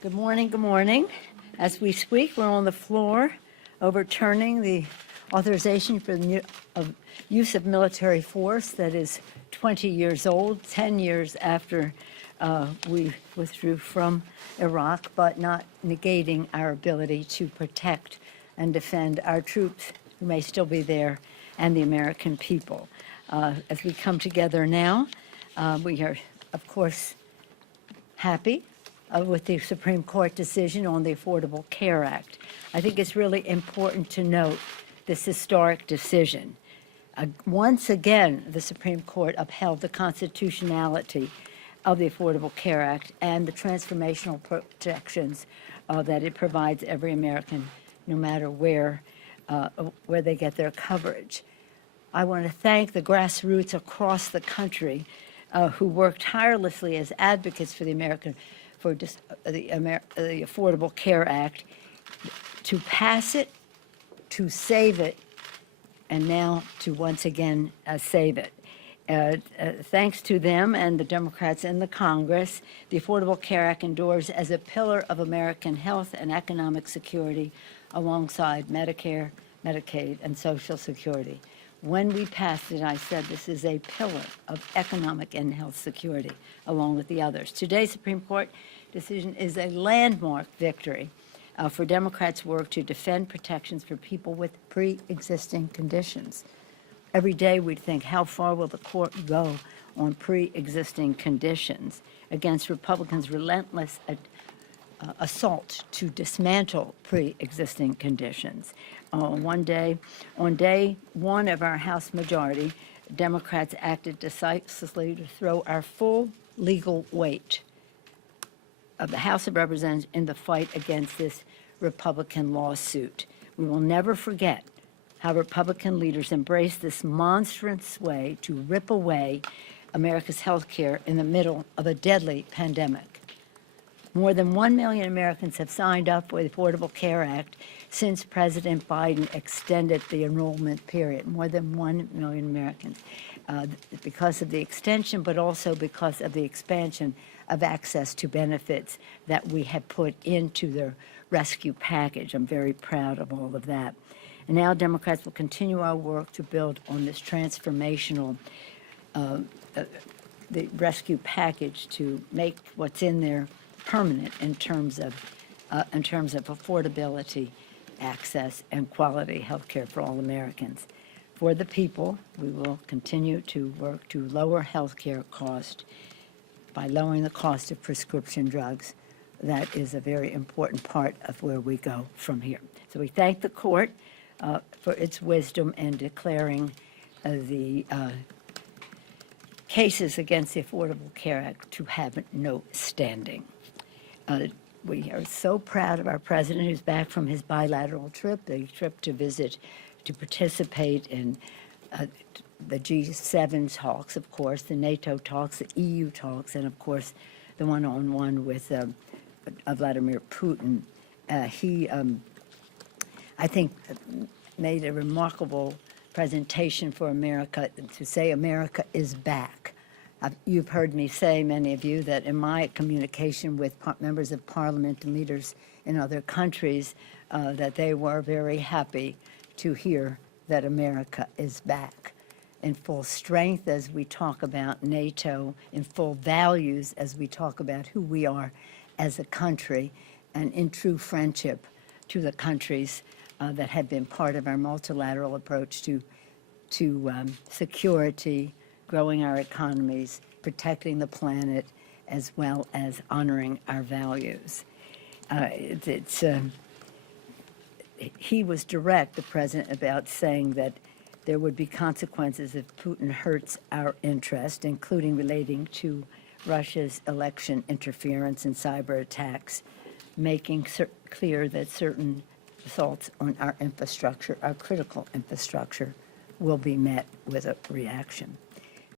Good morning, good morning. As we speak, we're on the floor overturning the authorization for the use of military force that is 20 years old, 10 years after we withdrew from Iraq, but not negating our ability to protect and defend our troops who may still be there and the American people. As we come together now, we are, of course, happy with the Supreme Court decision on the Affordable Care Act. I think it's really important to note this historic decision. Once again, the Supreme Court upheld the constitutionality of the Affordable Care Act and the transformational protections that it provides every American, no matter where they get their coverage. I want to thank the grassroots across the country who work tirelessly as advocates for the Affordable Care Act to pass it, to save it, and now to once again save it. Thanks to them and the Democrats in the Congress, the Affordable Care Act endures as a pillar of American health and economic security alongside Medicare, Medicaid, and Social Security. When we passed it, I said this is a pillar of economic and health security, along with the others. Today's Supreme Court decision is a landmark victory for Democrats' work to defend protections for people with pre-existing conditions. Every day we'd think, how far will the court go on pre-existing conditions against Republicans' relentless assault to dismantle pre-existing conditions. On day one of our House majority, Democrats acted decisively to throw our full legal weight of the House of Representatives in the fight against this Republican lawsuit. We will never forget how Republican leaders embraced this monstrous way to rip away America's health care in the middle of a deadly pandemic. More than 1 million Americans have signed up for the Affordable Care Act since President Biden extended the enrollment period. More than 1 million Americans. Because of the extension, but also because of the expansion of access to benefits that we have put into the rescue package. I'm very proud of all of that. And now Democrats will continue our work to build on this transformational the rescue package to make what's in there permanent in terms of affordability, access, and quality health care for all Americans. For the people, we will continue to work to lower health care costs by lowering the cost of prescription drugs. That is a very important part of where we go from here. So we thank the court for its wisdom in declaring the cases against the Affordable Care Act to have no standing. We are so proud of our president, who's back from his bilateral trip, the trip to participate in the G7 talks, of course, the NATO talks, the EU talks, and of course, the one-on-one with Vladimir Putin. He, I think, made a remarkable presentation for America to say America is back. You've heard me say, many of you, that in my communication with members of parliament and leaders in other countries, that they were very happy to hear that America is back in full strength as we talk about NATO, in full values as we talk about who we are as a country, and in true friendship to the countries that have been part of our multilateral approach to security, growing our economies, protecting the planet, as well as honoring our values. He was direct, the president, about saying that there would be consequences if Putin hurts our interest, including relating to Russia's election interference and cyber attacks, making clear that certain assaults on our infrastructure, our critical infrastructure, will be met with a reaction.